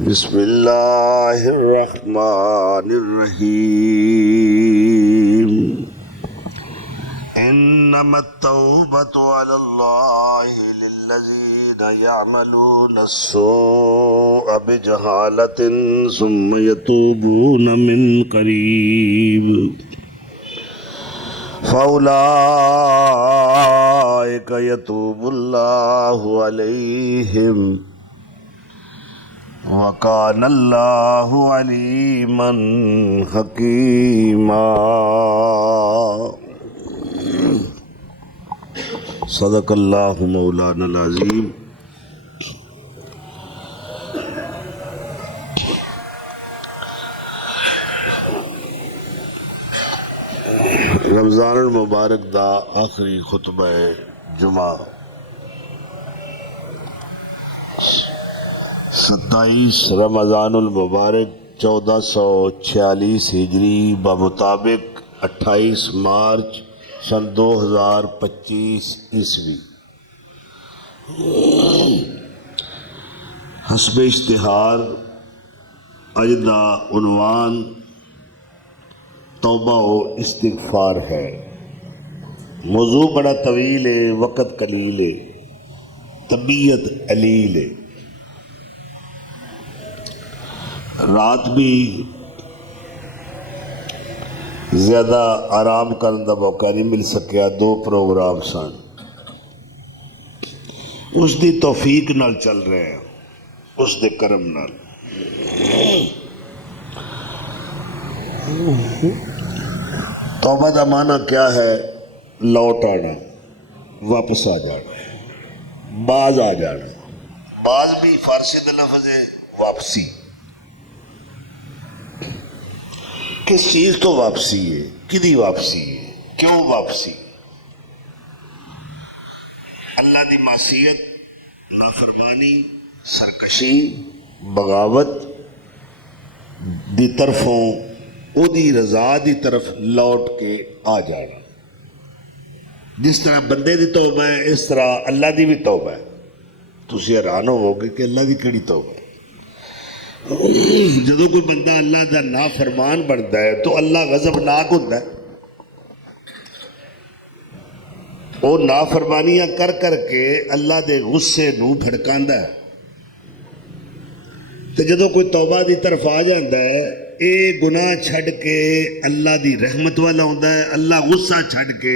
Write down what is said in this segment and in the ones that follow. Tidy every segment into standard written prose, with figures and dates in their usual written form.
بسم اللہ الرحمن الرحیم انما التوبة على الله للذين يعملون السوء بجهالة ثم يتوبون من قريب فأولئك يتوب الله عليهم وَكَانَ اللَّهُ عَلِيمًا حَكِيمًا صدق اللہ مولانا العظیم۔ رمضان المبارک دا آخری خطبہ جمعہ 27 رمضان المبارک 1446 ہجری بمطابق 28 مارچ سن 2025 عیسوی۔ حسب اشتہار اج دا عنوان توبہ و استغفار ہے۔ موضوع بڑا طویل ہے، وقت قلیل ہے، طبیعت علیل ہے، رات بھی زیادہ آرام کرنے کا موقع نہیں مل سکیا، 2 پروگرام سن، اس دی توفیق نال چل رہے ہیں، اس دے کرم نال۔ توبہ دا معنی کیا ہے؟ لوٹ آنا، واپس آ جانا، باز آ جانا۔ باز بھی فارسی دا لفظ ہے، واپسی۔ کس چیز تو واپسی ہے؟ کدی واپسی ہے؟ کیوں واپسی؟ اللہ دی معصیت، نافرمانی، سرکشی، بغاوت دی طرفوں او دی رضا دی طرف لوٹ کے آ جانا۔ جس طرح بندے دی توبہ ہے اس طرح اللہ دی بھی توبہ ہے۔ تسی حیران ہوو گے کہ اللہ دی کیڑی توبہ ہے؟ جدو کوئی بندہ اللہ دا نافرمان بنتا ہے تو اللہ غضبناک ہوتا ہے، وہ نافرمانیاں کر کر کے اللہ دے غصے نو بھڑکاندا ہے۔ تو جدو کوئی توبہ دی طرف آ جاتا ہے، اے گناہ چھڑ کے اللہ دی رحمت والا ہوتا ہے، اللہ غصہ چھڑ کے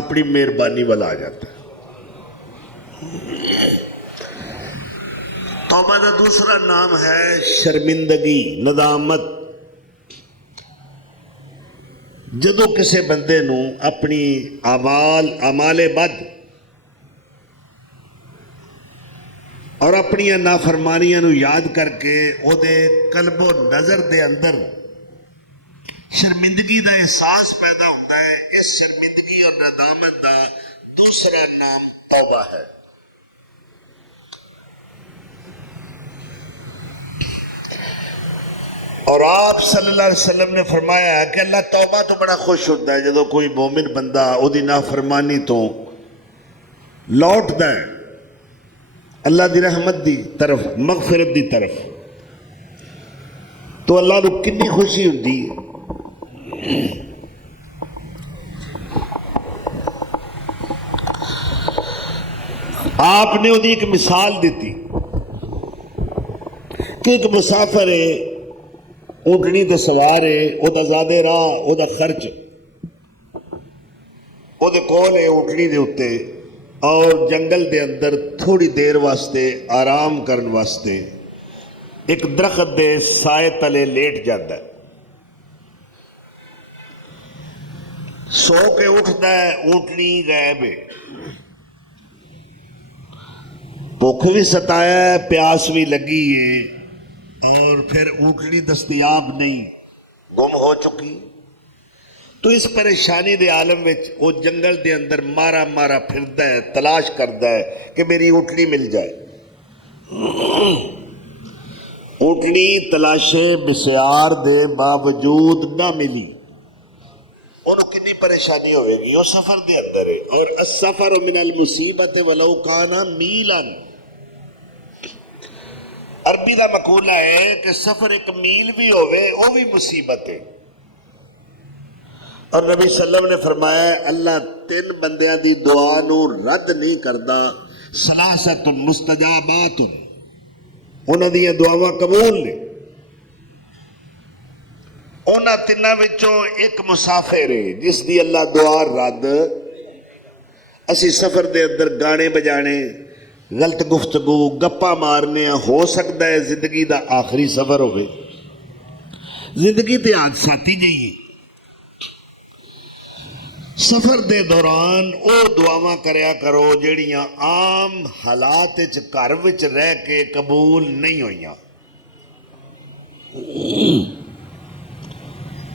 اپنی مہربانی والا آ جاتا ہے۔ توبہ کا دوسرا نام ہے شرمندگی، ندامت۔ جدو کسی بندے نو اپنی اعمال بد اور اپنی نافرمانیاں نو یاد کر کے او دے قلب و نظر دے اندر شرمندگی دا احساس پیدا ہوتا ہے، اس شرمندگی اور ندامت دا دوسرا نام توبہ ہے۔ اور آپ صلی اللہ علیہ وسلم نے فرمایا ہے کہ اللہ توبہ تو بڑا خوش ہوتا ہے جدو کوئی مومن بندہ او دی نافرمانی تو لوٹدا ہے اللہ دی رحمت دی طرف، مغفرت دی طرف، تو اللہ کو کتنی خوشی ہوتی ہے۔ آپ نے وہ ایک مثال دیتی کہ ایک مسافر ہے، اونٹنی تے سوار ہے، او دا زیادہ راہ، او دا خرچ، او دے کول ہے اونٹنی دے اتے، اور جنگل دے اندر تھوڑی دیر واسطے آرام کرن واسطے ایک درخت دے سائے تلے لیٹ جاتا ہے۔ سو کے اٹھتا ہے، اونٹنی غائب ہے، بھوک بھی ستایا ہے، پیاس بھی لگی ہے، اور پھر اونٹنی دستیاب نہیں، گم ہو چکی۔ تو اس پریشانی دے عالم وچ وہ جنگل دے اندر مارا مارا پھردا ہے، تلاش کردا ہے کہ میری اونٹنی مل جائے۔ اونٹنی تلاشے بسیار دے باوجود نہ ملی۔ انہوں کنی پریشانی ہوئے گی، وہ سفر دے اندر ہے، اور السفر من المصیبت ولو کان میلا، عربی دا مقولہ ہے کہ سفر ایک میل بھی ہوئے وہ بھی مصیبت ہے. اور نبی صلی اللہ علیہ وسلم نے فرمایا ہے اللہ 3 بندیاں دی دعا نو رد نہیں کردا. ثلاثۃ مستجابات انہاں دیاں دعاواں قبول نے. انہاں 3 وچوں ایک مسافر ہے جس دی اللہ دعا رد. اسی سفر دے اندر گانے بجانے غلط گفتگو گپا مارنے ہو سکتا ہے زندگی دا آخری سفر ہوئے. زندگی تے حادثاتی نہیں. سفر دے دوران او دعاواں کریا کرو جڑیاں عام حالات گھر وچ رہ کے قبول نہیں ہوئیاں.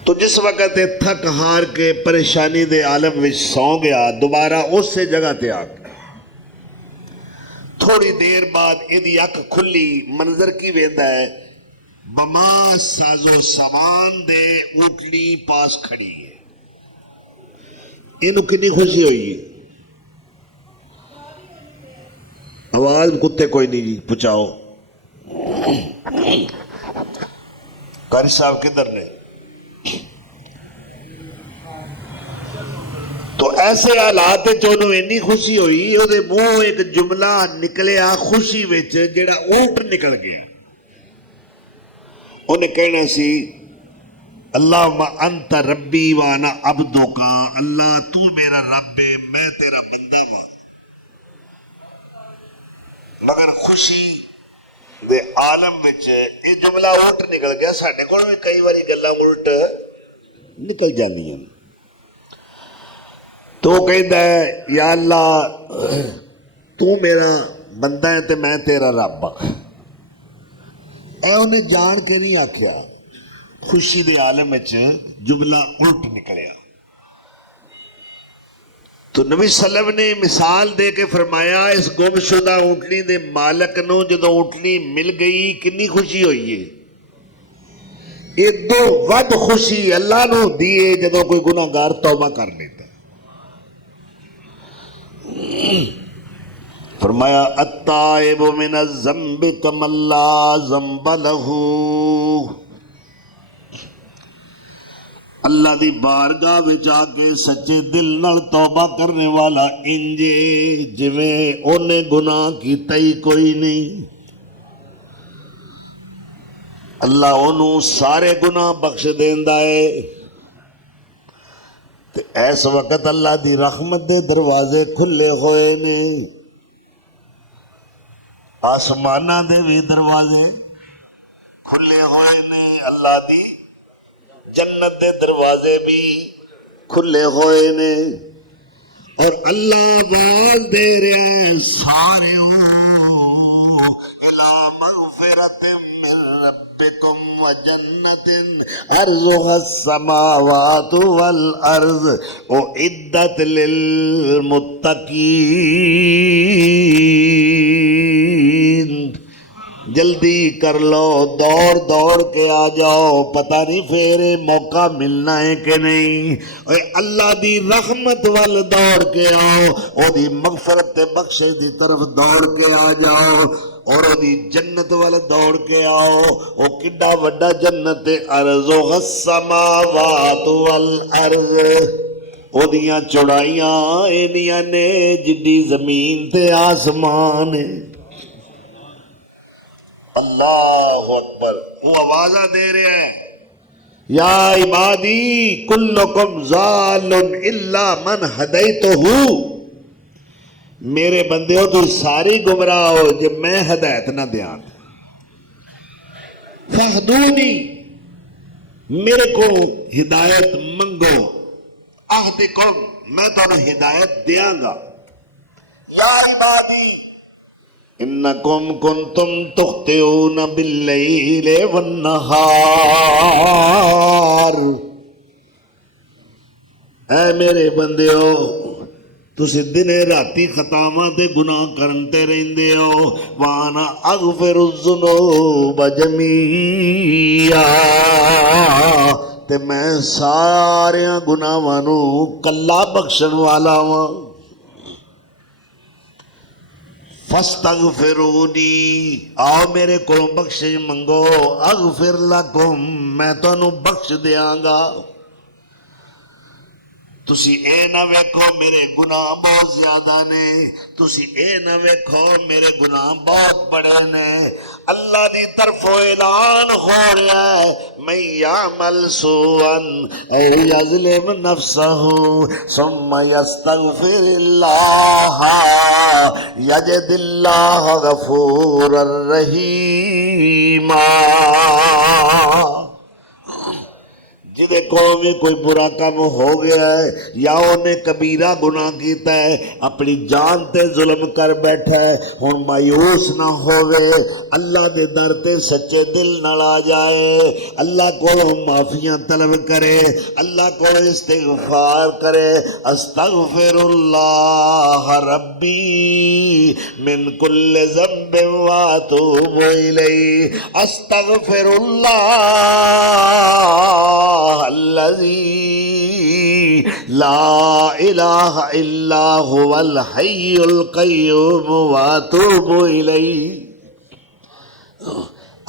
تو جس وقت تھک ہار کے پریشانی دے عالم وچ سو گیا دوبارہ اس سے جگہ تے آ گیا. تھوڑی دیر بعد ایدی اکھ کھلی منظر کی ویندا ہے بما سازو سامان دے اونٹنی پاس کھڑی ہے. اینو کنی خوشی ہوئی ہے. آواز کتے کوئی نہیں جی پہنچاؤ. قاری صاحب کدھر نے؟ تو ایسے حالات چونوں اینی خوشی ہوئی وہ منہ ایک جملہ نکلیا خوشی وچ جڑا اونٹ نکل گیا. انہیں کہنا سی اللہم انت ربی وانا عبدک. اللہ تو میرا رب ہے میں تیرا بندہ ہوں. مگر خوشی دے عالم وچ یہ جملہ اونٹ نکل گیا. ساڈے کول بھی کئی واری گلاں الٹ نکل جاندیاں. تو وہ کہتا ہے یا اللہ تو میرا بندہ ہے تے میں تیرا رب ہاں. اے انہیں جان کے نہیں آکھیا خوشی دے عالم وچ جملہ الٹ نکلیا. تو نبی صلی اللہ علیہ وسلم نے مثال دے کے فرمایا اس گم شدہ اونٹنی دے مالک نو جدو اونٹنی مل گئی کنی خوشی ہوئی ہے. ادو ود خوشی اللہ نو دیے جدو کوئی گناہگار توبہ کر لیتا. فرمایا التائب من الذنب کمن لا ذنب لہ. اللہ دی بارگاہ وچ آ کے سچے دل نال توبہ کرنے والا انجے جویں اونے گناہ کیتا ہی کوئی نہیں. اللہ انہوں سارے گناہ بخش دیندا ہے. تے اس وقت اللہ دی رحمت دے دروازے کھلے ہوئے نے. آسمانہ دے بھی دروازے کھلے ہوئے نے. اللہ دی جنت دے دروازے بھی کھلے ہوئے نے. اور اللہ آواز دے رہے ہیں سارے الی مغفرت من ربکم وجنت عرضها السماوات والارض اعدت للمتقین. جلدی کر لو دوڑ دوڑ کے آ جاؤ پتہ نہیں پھر موقع ملنا ہے کہ نہیں. اے اللہ دی رحمت وال دوڑ کے آؤ او دی مغفرت تے بخشش دی طرف دوڑ کے آ جاؤ اور او دی جنت وال دوڑ کے آؤ. او کڈا وڈا جنت ارضها السماوات والارض. او دیاں چوڑائیاں اینیاں نے جڈی زمین تے آسمان ہے. اللہ اکبر. وہ آوازہ دے رہے ہیں یا عبادی کلکم ضال الا من ہدیتہ. میرے بندے ہو تو ساری گمراہ ہو جب میں ہدایت نہ دیاں. فہدونی میرے کو ہدایت منگو. اہدکم میں تمہیں ہدایت دیاں گا. یا عبادی انکم کنتم تخطئون باللیل والنہار. اے میرے بندیو تسی دنے راتی خطاواں تے گناہ کرتے رہندے ہو. وانا اغفر الذنوب جمیعا. تے میں سارے گناہاں نو کلا بخشن والا ہاں. فاستغفرونی، آؤ میرے کو بخشش منگو، اغفر لکم، میں تانوں بخش دیاں گا۔ تسی اے نہ ویکھو میرے گناہ بہت زیادہ نے، تسی اے نہ ویکھو میرے گناہ بہت بڑے نے، اللہ دی طرف اعلان ہو رہا ہے من یعمل سوءا اے یظلم نفسہ ثم یستغفر اللہ یجد اللہ غفورا رحیما۔ جدے قومی کوئی برا کام ہو گیا ہے یا انہیں کبیرہ گناہ کیتا ہے، اپنی جان تے ظلم کر بیٹھا ہے، ہن مایوس نہ ہوئے، اللہ دے در تے سچے دل نہ آ جائے، اللہ کو معافیاں طلب کرے، اللہ کو استغفار کرے، استغفر اللہ ربی من کل ذنب واتوب الیہ، استغفر اللہ الذی لا الہ الا هو الحی القیوم واتوب الیہ۔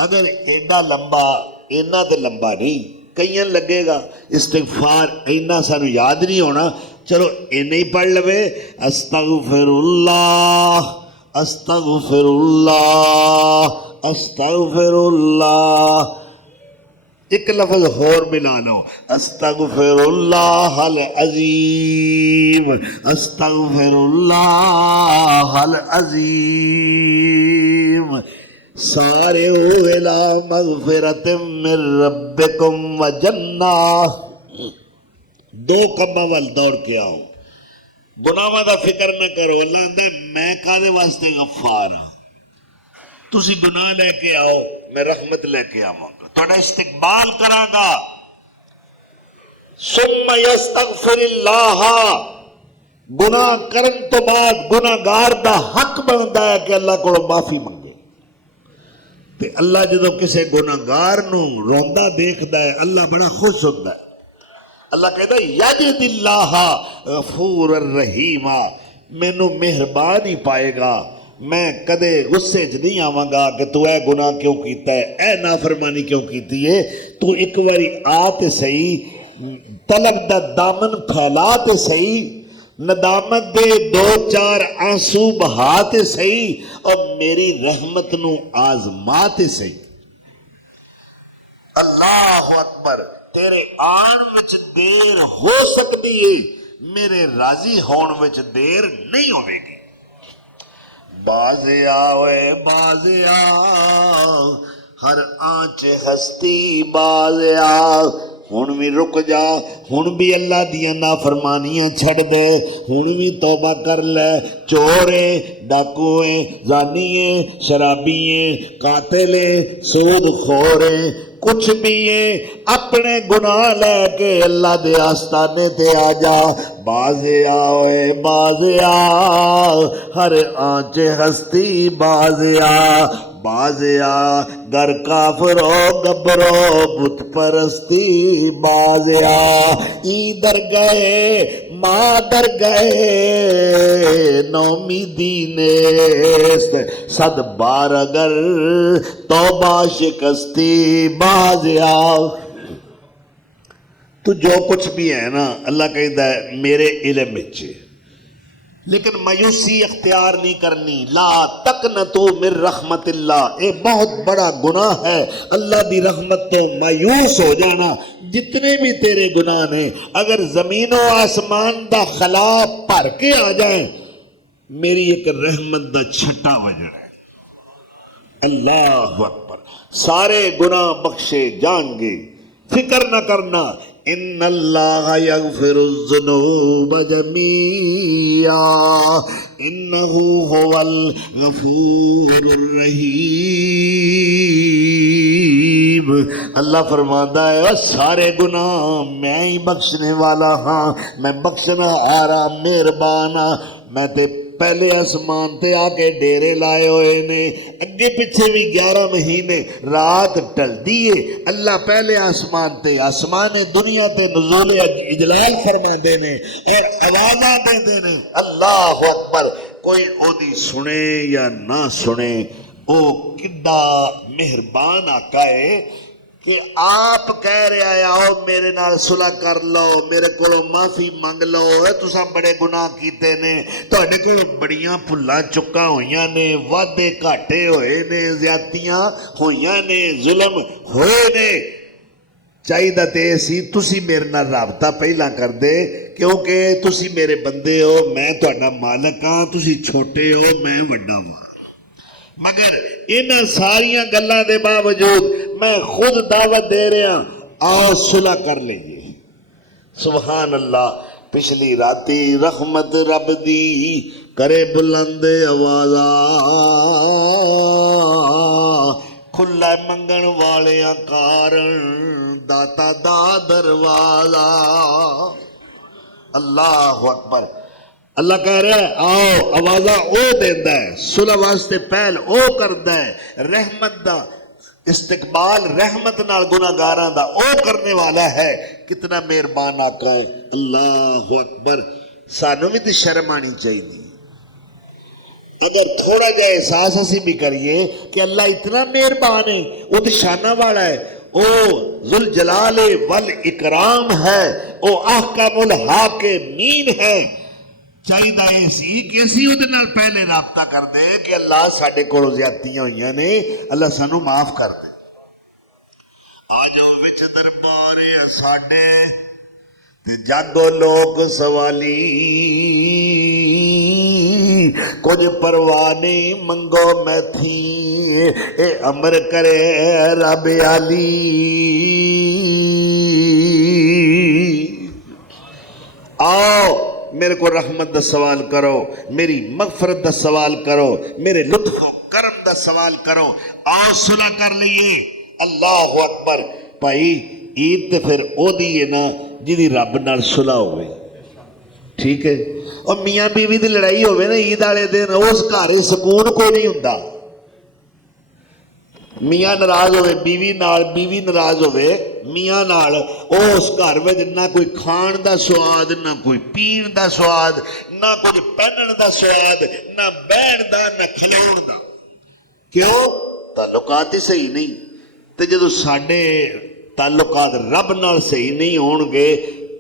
اگر ایڈا لمبا، اینا تے لمبا نہیں، کئیاں لگے گا استغفار اینا سانو یاد نہیں ہونا، چلو اینے ہی پڑھ لوے، استغفر اللہ استغفر اللہ استغفر اللہ، ایک لفظ اور ملا لو، استغفر اللہ العظیم استغفر اللہ العظیم، سارے الى مغفرت من ربکم وجنہ۔ دو کماں وال دوڑ کے آؤ، گناہاں دا فکر نہ کرو، اللہ آندا میں کادے واسطے غفار ہاں، تسی گناہ لے کے آؤ میں رحمت لے کے آواں گا، تھوڑا استقبال کراں گا۔ ثم یستغفر اللہ، گناہ کرن تو بعد گناہگار دا حق بنتا ہے کہ اللہ کو معافی منگے، تے اللہ جدو کسے گناہگار نو روندا دیکھدا ہے اللہ بڑا خوش ہوتا ہے، اللہ کہتا ہے یجد اللہ غفور الرحیم، مینوں مہربان ہی پائے گا، میں کدے غصے چ نہیں آواں گا کہ تو اے گناہ کیوں کیتا ہے، اے نافرمانی کیوں کیتی ہے، تو ایک واری آتے صحیح، طلب دا دامن پھیلاتے صحیح، ندامت دے دو چار آنسو بہاتے صحیح، اور میری رحمت نو آزماتے صحیح۔ اللہ اکبر، تیرے آن وچ دیر ہو سکتی ہے، میرے راضی ہون وچ دیر نہیں ہوئے گی۔ بازے آوے بازے آو، ہر آنچ ہستی بازے آو، ہن بھی رک جا، ہن بھی اللہ دیا نافرمانیاں چھڑ دے، ہن بھی توبہ کر لے، چورے ڈاکویں زانییں شرابییں قاتلیں سود خوریں کچھ بھی ہیں، اپنے گناہ لے کے اللہ دے آستانے تے آ جا، بازے آوے بازے آو، ہر آنچ ہستی بازے آ، بازے آ، گر کافرو گبرو بت پرستی بازے آ، ای در گئے ماں در گئے نومیدی نیست، صد بار اگر توبہ شکستی بازے آ۔ تو جو کچھ بھی ہے نا اللہ کہتا ہے میرے علم وچ، لیکن مایوسی اختیار نہیں کرنی، لا تقنطوا من رحمت اللہ، یہ بہت بڑا گناہ ہے اللہ دی رحمت تو مایوس ہو جانا۔ جتنے بھی تیرے گناہ نے اگر زمین و آسمان دا خلا بھر کے آ جائیں، میری ایک رحمت دا چھٹا وجہ ہے۔ اللہ اکبر، سارے گناہ بخشے جان گے، فکر نہ کرنا، ان اللہ یغفر الذنوب جمیعا انہ هو الغفور الرحیم۔ اللہ فرماتا ہے سارے گناہ میں ہی بخشنے والا ہاں، میں بخشنا آرا مہربان ہاں، میں تے پہلے آسمان تے آ کے ڈیرے لائے ہوئے نے، اگے پیچھے بھی 11 مہینے رات ٹل دیے، اللہ پہلے آسمان دنیا تے نزول اجلال فرما دینے اور آوازاں دے دینے۔ اللہ اکبر، کوئی او دی سنے یا نہ سنے، او کڈا مہربان آقا ہے کہ آپ کہہ رہے ہیں آؤ میرے نال صلح کر لو، میرے کو معافی منگ لو، تساں بڑے گناہ کیتے نے، تہاڈے کول بڑیاں بھلاں چکاں ہوئیاں نے، وعدے گھاٹے ہوئے نے، زیادتیاں ہوئیاں نے، ظلم ہوئے نے، چاہیے تے سی تسی میرے نال رابطہ پہلا کر دے، کیونکہ تسی میرے بندے ہو، میں تہاڈا مالک ہاں، تسی چھوٹے ہو، میں وڈا ہاں۔ مگر ان ساریاں گلاں دے باوجود میں خود دعوت دے رہا، آؤ صلح کر لئیے۔ سبحان اللہ۔ پچھلی راتی رحمت رب دی کرے بلند آوازا، کھلا منگن والیاں کارن داتا دا دروازہ۔ اللہ اکبر۔ اللہ کہہ رہا ہے آؤ، آوازہ او دیندا ہے، صلح واسطے پہل او کردا ہے، رحمت دا استقبال رحمت نال گناہگاراں دا او کرنے والا ہے۔ کتنا مہربان آقا ہے۔ اللہ اکبر۔ سانوں بھی تو شرم آنی چاہیے، اگر تھوڑا جا احساس اسی بھی کریے کہ اللہ اتنا مہربان ہے، وہ تو شانہ والا ہے، او ذوالجلال والاکرام ہے، او احکم الحاکمین ہے، چاہیے سی کہ اسی وہ پہلے رابطہ کر دے کہ اللہ ساڈے کولوں زیادتیاں ہوئیاں نے، اللہ سانو معاف کر دے۔ آ جاؤ وچ دربار ساڈے تے جاگو لوگ سوالی، کچھ پرواہ نہیں منگو میں تھی، اے امر کرے رب علی۔ آؤ میرے کو رحمت دا سوال کرو، میری مغفرت دا سوال کرو، میرے لطف و کرم دا سوال کرو، آؤ صلح کر لئیے۔ اللہ اکبر۔ بھائی عید تے پھر او دیئے نا جی رب نال صلح ہوئے، ٹھیک ہے؟ اور میاں بیوی دی لڑائی ہوئے نا عید والے دن، اس گھر سکون کوئی نہیں ہوندا۔ میاں ناراض ہوئے بیوی نال، بیوی ناراض ہوئے میاں نال، اس گھر وچ نہ کوئی کھان دا سواد، نہ کوئی پین دا سواد، نہ کچھ پہنن دا سواد، نہ بہن دا، نہ کھلاؤن دا۔ کیوں؟ تعلقات ہی صحیح نہیں۔ تے جدو ساڈے تعلقات رب نال صحیح نہیں ہون گے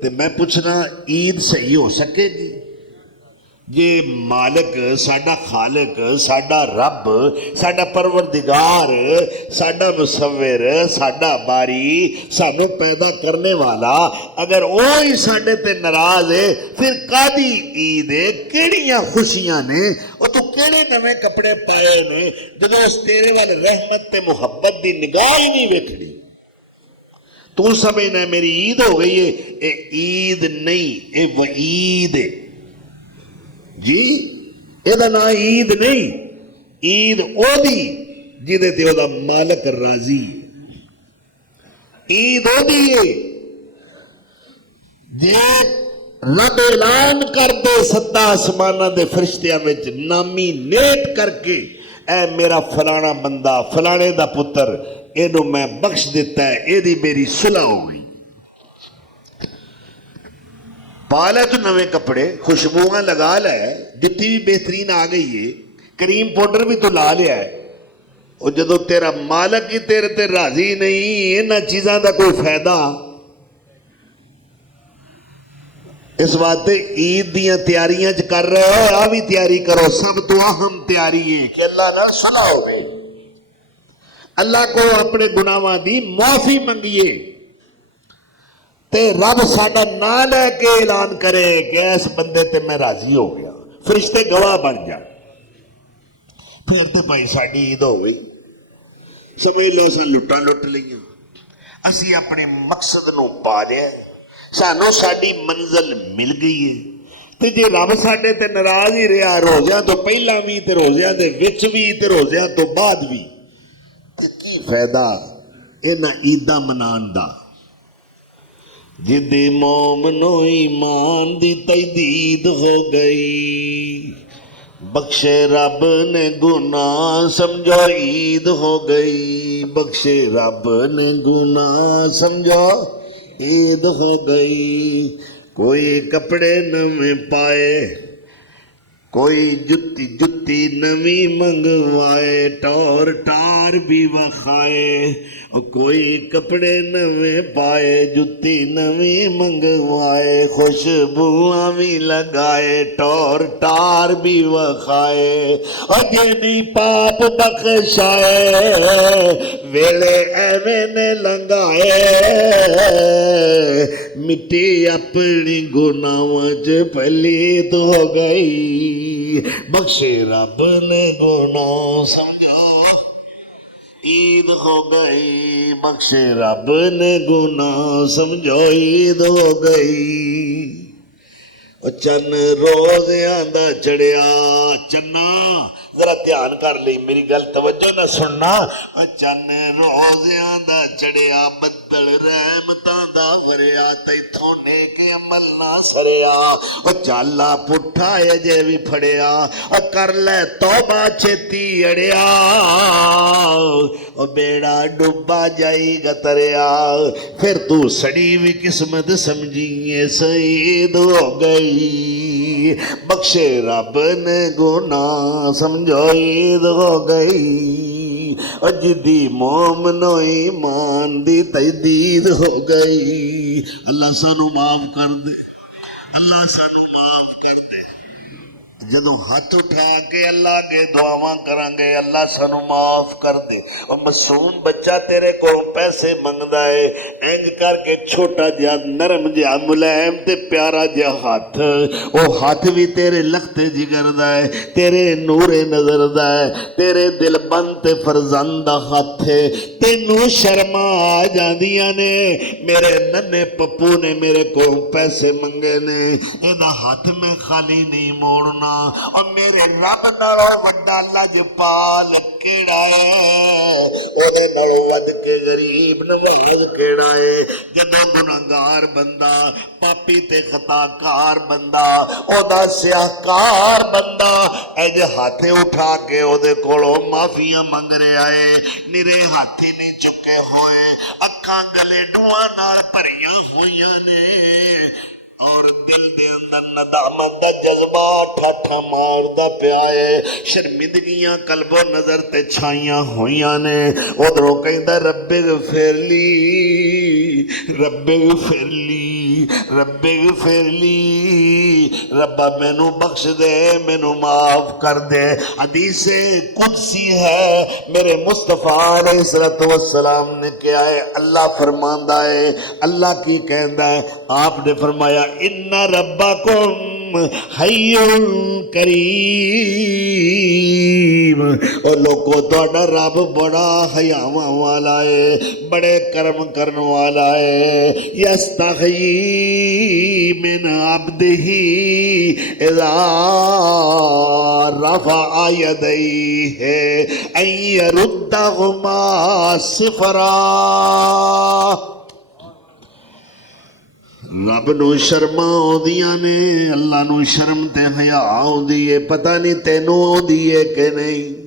تے میں پوچھنا عید صحیح ہو سکے گی؟ یہ مالک ساڈا خالق ساڈا رب ساڈا پروردگار ساڈا مصور ساڈا باری سانو پیدا کرنے والا اگر وہی ساڈے تے ناراض ہے پھر کادی عید ہے؟ کیڑیاں خوشیاں نے؟ اور تو کیڑے نویں کپڑے پائے نے جدو اس تیرے والے رحمت تے محبت دی نگاہ ہی نہیں ویکھنی؟ تو سمجھنا میری عید ہو گئی ہے؟ اے عید نہیں، اے وعید ہے جی۔ یہ نا عید نہیں، عید او دی جدے تے او دا مالک راضی ہے، عید او دی ہے جی رب اعلان کر دے ستا آسمانہ دے فرشتیاں وچ نامی نیٹ کر کے اے میرا فلانا بندہ فلانے دا پتر اینو میں بخش دیتا ہے، اے دی میری صلح ہو گئی۔ پالا تو نویں کپڑے خوشبوئیں لگا لے، جتنی بھی بہترین آ گئی ہے، کریم پاؤڈر بھی تو لا لیا ہے، اور جدو تیرا مالک ہی تیرے تے راضی نہیں انہاں چیزاں دا کوئی فائدہ؟ اس واسطے عید دیاں تیاریاں کر رہے ہو، آ بھی تیاری کرو، سب تو اہم تیاری ہے کہ اللہ نال صلح ہوے، اللہ کو اپنے گناہاں دی معافی منگیے تے رب ساڈا نہ لے کے اعلان کرے کہ اس بندے تے میں راضی ہو گیا، فرشتے گواہ بن جان، پھر تے بھائی ساڈی عید ہو گئی۔ سمجھ لو اساں لٹاں لٹ لئیاں، اسی اپنے مقصد نو پا لیا، سانو ساڈی منزل مل گئی ہے۔ تے جے رب ساڈے تے ناراض ہی رہا روزیاں تو پہلا بھی تے روزیاں دے وچ بھی تے روزیاں تو بعد بھی، تے کی فائدہ انہاں عیداں منان دا؟ جدی مومنو ایمان دی تجدید ہو گئی، بخشے رب نے گناہ سمجھو عید ہو گئی، بخشے رب نے گناہ سمجھو عید ہو گئی۔ کوئی کپڑے نویں پائے، کوئی جتی جتی نوی منگوائے ٹور ٹار بھی وکھائے کوئی کپڑے نوے پائے جتی نوی منگوائے خوشبوئاں بھی لگائے ٹور ٹار بھی وکھائے جنی پاپ بخشائے ویلے ایویں نے لنگائے مٹی اپنی گناہاں چ پلیت ہو گئی بخشے رب نے گناہ سمجھو عید ہو گئی بخشے رب نے گناہ سمجھو عید ہو گئی چن روزیاں دا چڑھیا چنا ذرا دھیان کر لی میری گل توجہ نہ سننا چن روزیاں دا چڑھیا بدل رحمتاں دا وریا تیتھوں نیک عمل نہ سریا چالا پٹھا اجے بھی پھڑیا کر لے توبہ چھتی اڑیا بیڑا ڈوبا جائی گا تریا پھر تو سڑی بھی قسمت سمجھیے سعید ہو گئی بخشے رب نے گناہ سمجھو عید ہو گئی جدی مومنو ایمان دی تجدید ہو گئی اللہ سانو معاف کر دے اللہ سانو معاف کر دے جدوں ہاتھ اٹھا کے اللہ کے دعاواں کریں گے اللہ سانو معاف کر دے اور معصوم بچہ تیرے کو پیسے منگدا ہے انج کر کے چھوٹا جہا نرم جہا ملائم تے پیارا جہا ہاتھ وہ ہاتھ بھی تیرے لختے جگر دا ہے تیرے نور نظر دا ہے تیرے دل بند تے فرزند دا ہاتھ ہے تینوں شرما آ جاندیاں نے میرے ننے پپو نے میرے کو پیسے منگے نے ایدہ ہاتھ میں خالی نہیں موڑنا اور میرے رب نالو وڈا لجپال کیڑا ہے اودے نالو ود کے غریب نواز کیڑا ہے جدو گناہگار بندہ پاپی تے خطاکار بندہ اودا سیاہکار بندہ اج ہاتھے اٹھا کے اودے کولو معافیاں منگ رہے آئے نرے ہاتھی نہیں چکے ہوئے اکھاں گلے ڈواں نال بھریاں ہوئیاں نے اور دل دے اندر ندامت دا جذبہ ٹھاٹھا مار دا پیائے شرمندگیاں قلب و نظر تے چھائیاں ہوئیاں نے ادھروں کہندا رب اغفر لی رب اغفر لی رب اغفر لی ربا مینوں بخش دے مینوں معاف کر دے حدیث قدسی ہے میرے مصطفیٰ علیہ السلام نے کیا ہے اللہ فرماندا ہے اللہ کی کہندا ہے آپ نے فرمایا ان ربکم حی کریم اور لوگوں توڑا رب بڑا حیاواں والا ہے بڑے کرم کرن والا ہے یستحیی من عبدہ اذا رفع یدیہ ان یردہما صفرا رب نو شرما آدیاں نے اللہ نو شرم تے حیا آدی ہے پتہ نہیں تینوں آدی ہے کہ نہیں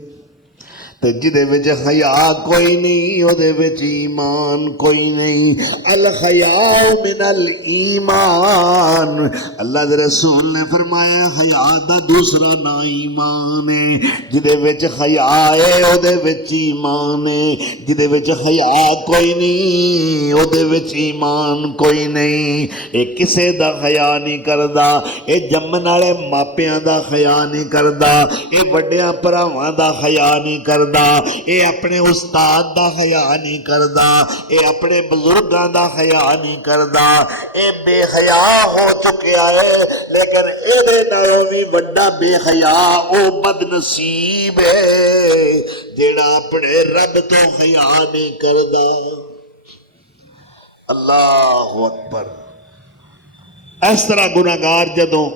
تے جدے وچ حیا کوئی نہیں او دے وچ ایمان کوئی نہیں الحیاء من الایمان اللہ دے رسول نے فرمایا حیا دا دوسرا نام ایمان ہے جدے وچ حیا ہے او دے وچ ایمان ہے جدے وچ حیا کوئی نہیں او دے وچ ایمان کوئی نہیں اے کسے دا حیا نہیں کردا اے جمن والے ماپیاں دا حیا نہیں کردا اے وڈیاں بھراواں دا حیا نہیں کردا اے اپنے استاد دا حیا نہیں کردا اے اپنے بزرگاں دا حیا نہیں کردا اے بے حیا ہو چکیا ہے لیکن اے دے نالوں وی وڈا بے حیا او بد نصیب ہے جیڑا اپنے رب تو حیا نہیں کردا اللہ اکبر اس طرح گناہگار جدوں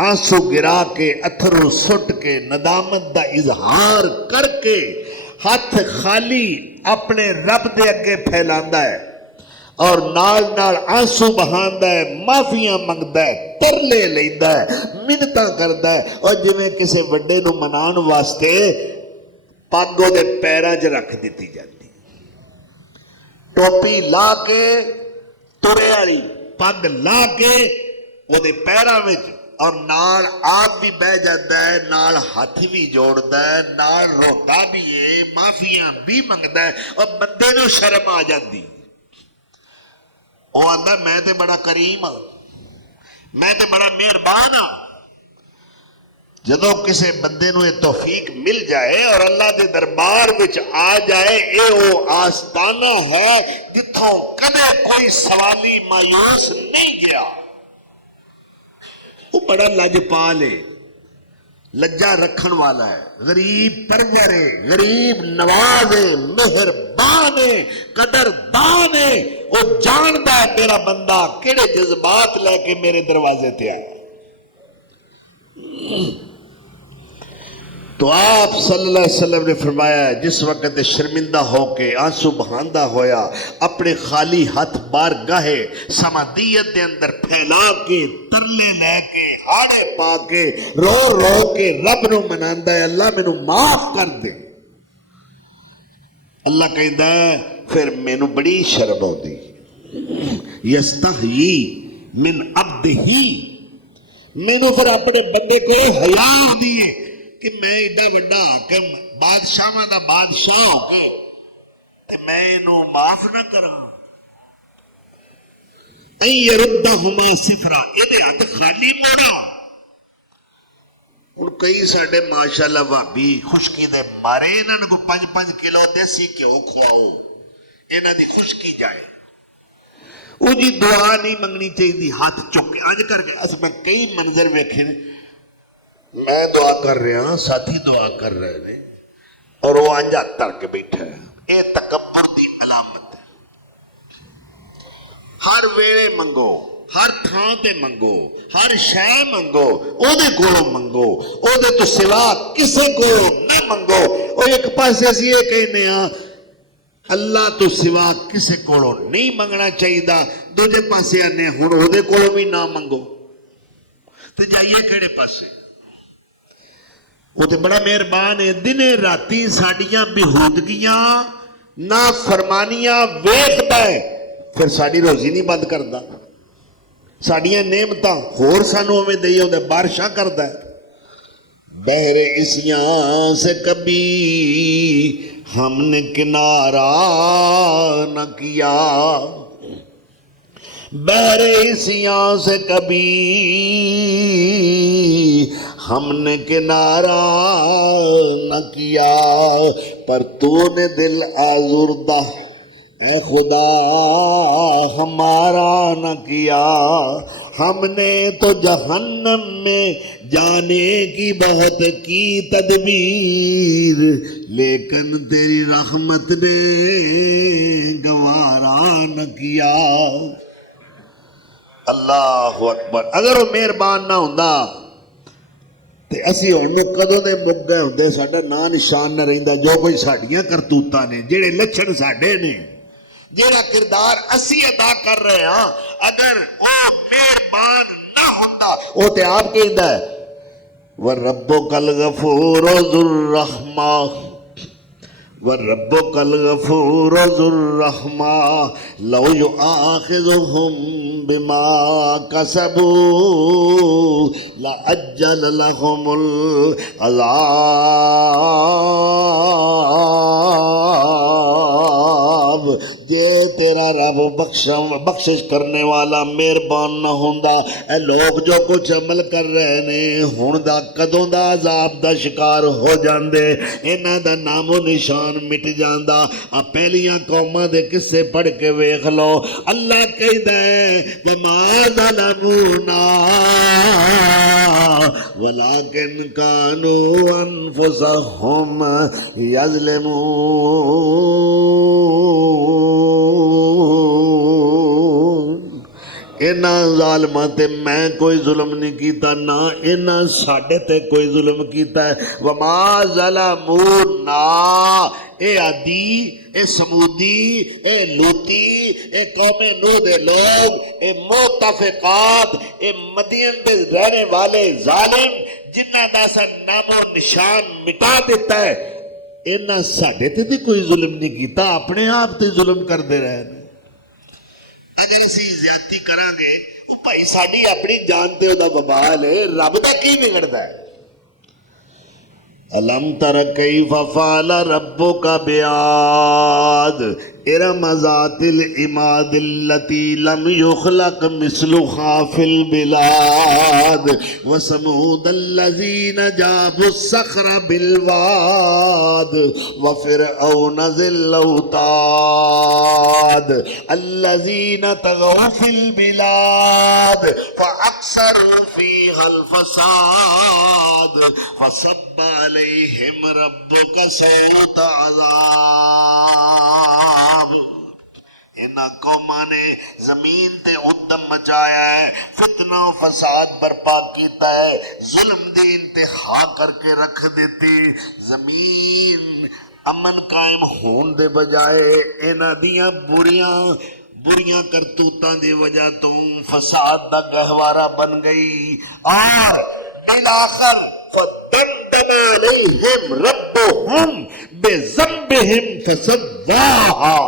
آنسو گرا کے اتھرو سٹ کے ندامت دا اظہار کر کے ہاتھ خالی اپنے رب دے اگے پھیلاندا ہے اور نال نال آنسو بہاندا ہے معافیاں منگدا ہے ترلے لیندا ہے منتاں کردا ہے اور جویں کسے وڈے نو منان واسطے پگ دے پیراں 'چ رکھ دتی جاندی ٹوپی لا کے ترے والی پگ لا کے وہ دے پیراں وچ اور نال آپ بھی بہ جاتا ہے، نال ہاتھ بھی جوڑتا ہے، نال روتا بھی ہے، معافیاں بھی منگتا ہے، اور بندے نو شرم آ جاتی، وہ آتا میں تے بڑا کریم ہاں، میں تے بڑا مہربان ہاں۔ جدو کسے بندے نو یہ توفیق مل جائے اور اللہ دے دربار وچ آ جائے، اے او آستانہ ہے جتھوں کدے کوئی سوالی مایوس نہیں گیا۔ وہ بڑا لجپال ہے، لجا رکھن والا ہے، غریب پرور ہے، غریب نواز ہے، مہربان ہے، قدردان ہے، وہ جاندا ہے میرا بندہ کیڑے جذبات لے کے میرے دروازے تے آیا۔ تو آپ صلی اللہ علیہ وسلم نے فرمایا جس وقت شرمندہ ہو کے آنسو بہاندہ ہویا اپنے خالی ہاتھ بارگاہ سمادیت دے اندر پھیلا کے ترلے لے کے ہاڑے پا کے رو رو کے رب نو مناندا ہے اللہ مینوں معاف کر دے، اللہ کہندا ہے پھر مینوں بڑی شرم آندی، یستحیی من عبدہ، مینوں پھر اپنے بندے کو حیا آندی ہے کہ میں ایڈا وڈا حاکم بادشاہاں دا بادشاہ ہو کے تے میں انہوں معاف نہ کراں، این یردہما صفرا، یہ ہاتھ خالی موڑا۔ ان کئی ساڈے ماشاءاللہ بھابی خشکی دے مارے انہاں کو 5-5 کلو دیسی گھیو کھواؤ انہاں دی خشکی جائے، وہ جی دعا نہیں منگنی چاہیے، ہاتھ چک کے اج کر کے اس میں کئی منظر ویکھے، میں دعا کر رہا ہاں ساتھی دعا کر رہے ہیں اور وہ انجا تر کے بیٹھا ہے، اے تکبر دی علامت ہے۔ ہر ویلے منگو، ہر تھان تے منگو، ہر شے منگو، او دے کولوں منگو، او دے تو سوا کسے کولوں نہ منگو۔ اور ایک پاسے اسی یہ کہنے ہاں اللہ تو سوا کسے کولوں نہیں منگنا چاہیے، دوجے پاسے آنے ہن او دے کولوں بھی نہ منگو، تے جائیے کیڑے پاسے؟ وہ تو بڑا مہربان ہے، دن راتی ساڑیاں بہودگیاں نا فرمانیاں ویکھدا ہے، پھر ساڑی روزی نہیں بند کردا، ساڑیاں نعمتاں ہور سانوں ہمیں دئی ہوندے بارشاں کردا ہے۔ بحر اسیاں سے کبھی ہم نے کنارہ نہ کیا، بحر اسیاں سے کبھی ہم نے کنارہ نہ کیا، پر تو نے دل آزردہ اے خدا ہمارا نہ کیا، ہم نے تو جہنم میں جانے کی بہت کی تدبیر، لیکن تیری رحمت نے گوارا نہ کیا۔ اللہ اکبر، اگر وہ مہربان نہ ہوندا تے اسی ہن کدوں دے مک گئے ہوندے، ساڈا نا نشان نہ رہندا، جو کوئی ساڈیاں کرتوتاں نے، جڑے لچھن ساڈے نے، جڑا کردار اسی ادا کر رہے ہاں، اگر وہ مہربان نہ ہوندا، وہ تے آپ کہندا ہے وَرَبُّكَ الْغَفُورُ ذُو الرَّحْمَةِ وَرَبُّكَ الْغَفُورُ ذُو الرَّحْمَةِ لَوْ يُؤَاخِذُهُم بِمَا كَسَبُوا لَعَجَّلَ لَهُمُ الْعَذَابَ، جے تیرا رب بخشش کرنے والا مہربان نہ ہوندا، اے لوگ جو کچھ عمل کر رہے نے ہن دا کدوں دا عذاب دا شکار ہو جاندے، انہاں دا نام و نشان مٹ جاندا۔ پہلیاں قوماں دے قصے پڑھ کے ویکھ لو، اللہ کہندا ہے وَمَا ظَلَمُونَا وَلَٰكِنْ كَانُوا أَنفُسَهُمْ يَظْلِمُونَ۔ انہاں ظالماں تے میں کوئی ظلم نہیں کیتا، نہ انہاں ساڈے تے کوئی ظلم کیتا ہے۔ وما ظلمونا، اے عادی، اے سمودی، اے لوتی، اے قوم نوح دے لوگ، اے متفقات، اے مدین دے رہنے والے ظالم جنہ دا سا نام و نشان مٹا دیتا ہے، انہاں ساڈے تے بھی کوئی ظلم نہیں کیتا، اپنے آپ تے ظلم کر دے رہے ہیں۔ اگر اسی زیادتی کران گے بھائی ساری اپنی جان تے دا ببال ہے، رب دا کی بگڑتا ہے؟ الم تر کیف فعل ربک بعاد ارم ذات العماد التي لم يخلق مثلها في البلاد وثمود الذين جابوا الصخر بالواد وفرعون ذي الاوتاد الذين طغوا في البلاد فاكثروا فيها الفساد فصب علیہم ربک سوط عذاب۔ انہاں قوماں نے زمین تے ادم مچایا ہے، فتنہ و فساد برپا کیتا ہے، ظلم دی انتہا کر کے رکھ دیتی، زمین امن قائم ہون دے بجائے انہاں دیاں بریاں کرتوتاں دی وجہ تو فساد دا گہوارہ بن گئی، اور بالآخر فدمدم علیہم ربہم بذنبہم فسواہا۔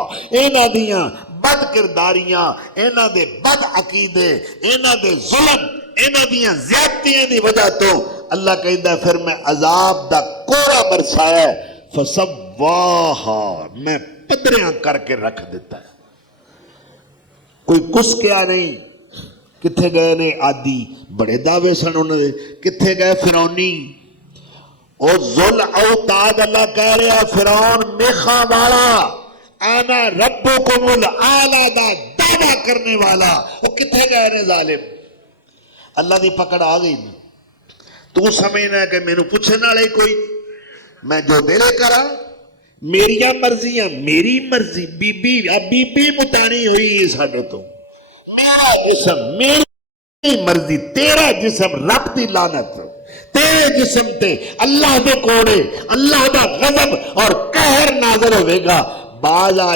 انہاں دیاں بد کرداریاں، انہاں دے بد عقیدے، انہاں دے ظلم، انہاں دیاں زیادتیاں دی وجہ تو اللہ کہندا ہے پھر میں عذاب دا کوڑا برسایا ہے، فسواہا، میں پدریاں کر کے رکھ دیتا ہے۔ کوئی کس کیا نہیں، کتھے گئے نے عادی، بڑے دعوے سن انہوں نے، کتھے گئے فرعونی، او ذل اوتاد اللہ کہہ رہا ہے فرعون میخا والا، انا ربکم الاعلی دا دعویٰ کرنے والا، وہ کتھے گئے نے ظالم؟ اللہ دی پکڑ آ گئی نا، تو سمجھنا ہے کہ میں نو پوچھنا لے کوئی، میں جو دلے کرا، میریاں مرضیاں، میری مرضی، بی بی متانی ہوئی ہے ساڑھے تو، میرا جسم میری مرضی، تیرا جسم رب دی لعنت، تیرے جسم تے اللہ دے کوڑے، اللہ دا غضب اور قہر نازل ہوئے گا۔ باز آ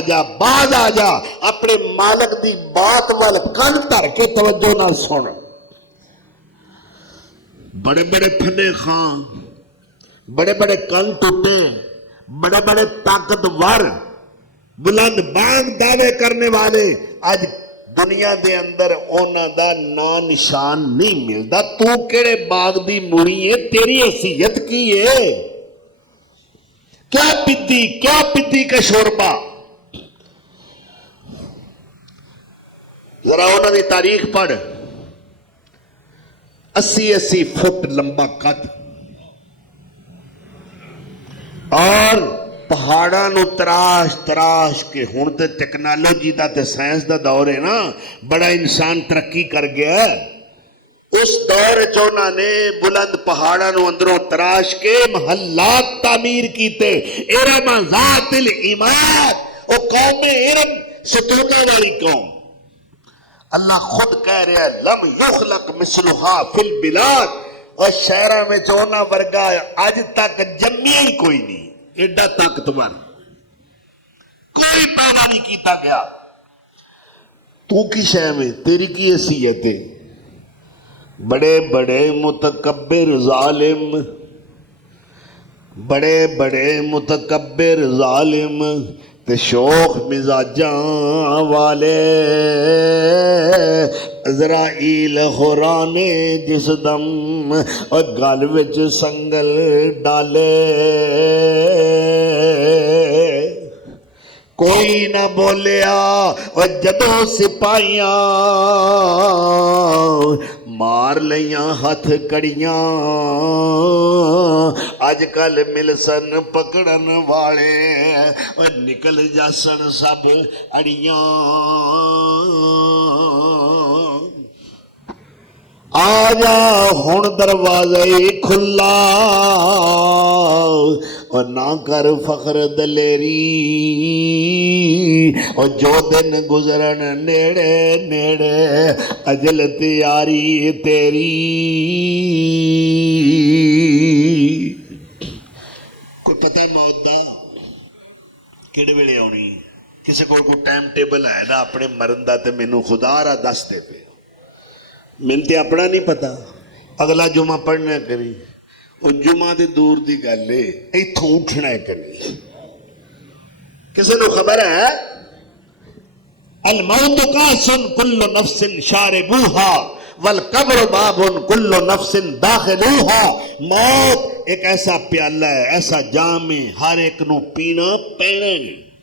جا اپنے مالک دی بات وال کن تر کے توجہ نہ سن۔ بڑے بڑے پھنے خان، بڑے بڑے کن ٹوٹے، بڑے بڑے طاقتور، بلند بانگ دعوے کرنے والے آج دنیا دے اندر اونا دا نا نشان نہیں ملدا۔ تو کیڑے باغ دی موری ہے، تیری حیثیت کی ہے؟ کیا پتی کا شوربا؟ ذرا انہوں نے تاریخ پڑھ، 80 فٹ لمبا قد، اور پہاڑاں نو تراش کے، ہن تے ٹیکنالوجی دا تے سائنس دا دور ہے نا، بڑا انسان ترقی کر گیا ہے، اس دور چونا نے بلند پہاڑاں نو اندروں تراش کے محلات تعمیر کیتے، ارم ذات العماد، او قوم ارم ستونہ والی قوم، اللہ خود کہہ رہا ہے لم یخلق مثلہا فی البلاد، اور شہرہ میں چونا ورگا آج تک جمی ہی کوئی نہیں، ایڈا طاقتور کوئی پیدا نہیں کیتا گیا۔ تو کی شے میں تیری کی حیثیت ہے؟ بڑے بڑے متکبر ظالم، بڑے بڑے متکبر ظالم تے شوخ مزاجاں والے، عزرائیل خورانے جس دم اور گل وچ سنگل ڈالے، کوئی نہ بولیا، اور جدوں سپاہیاں مار لیاں ہاتھ کڑیاں، آج کل ملسن پکڑن والے اور نکل جاسن سب اڑیاں، آجا ہن دروازے کھلا، اور نہ کر فخر دلیری، اور جو دن گزرن نیڑے نیڑے اجل تیاری تیری۔ کوئی پتہ موت دا کیڑے ویلے آنی؟ کسی کو کوئی ٹائم ٹیبل ہے نا اپنے مرن دا؟ تے مینوں خدا را دس دے پے، مینوں تے اپنا نہیں پتا، اگلا جمعہ پڑھنا کری، وہ جمعہ دے دور دی گل ہے، ایتھوں اٹھنا ہے کہ نہیں؟ کسی کو خبر ہے؟ الموت کاسن کل نفس شاربوہا والقبر باب کل نفس داخلوہا، موت ایک ایسا پیالہ ہے، ایسا جام ہے، ہر ایک نو پینا پینا ہے۔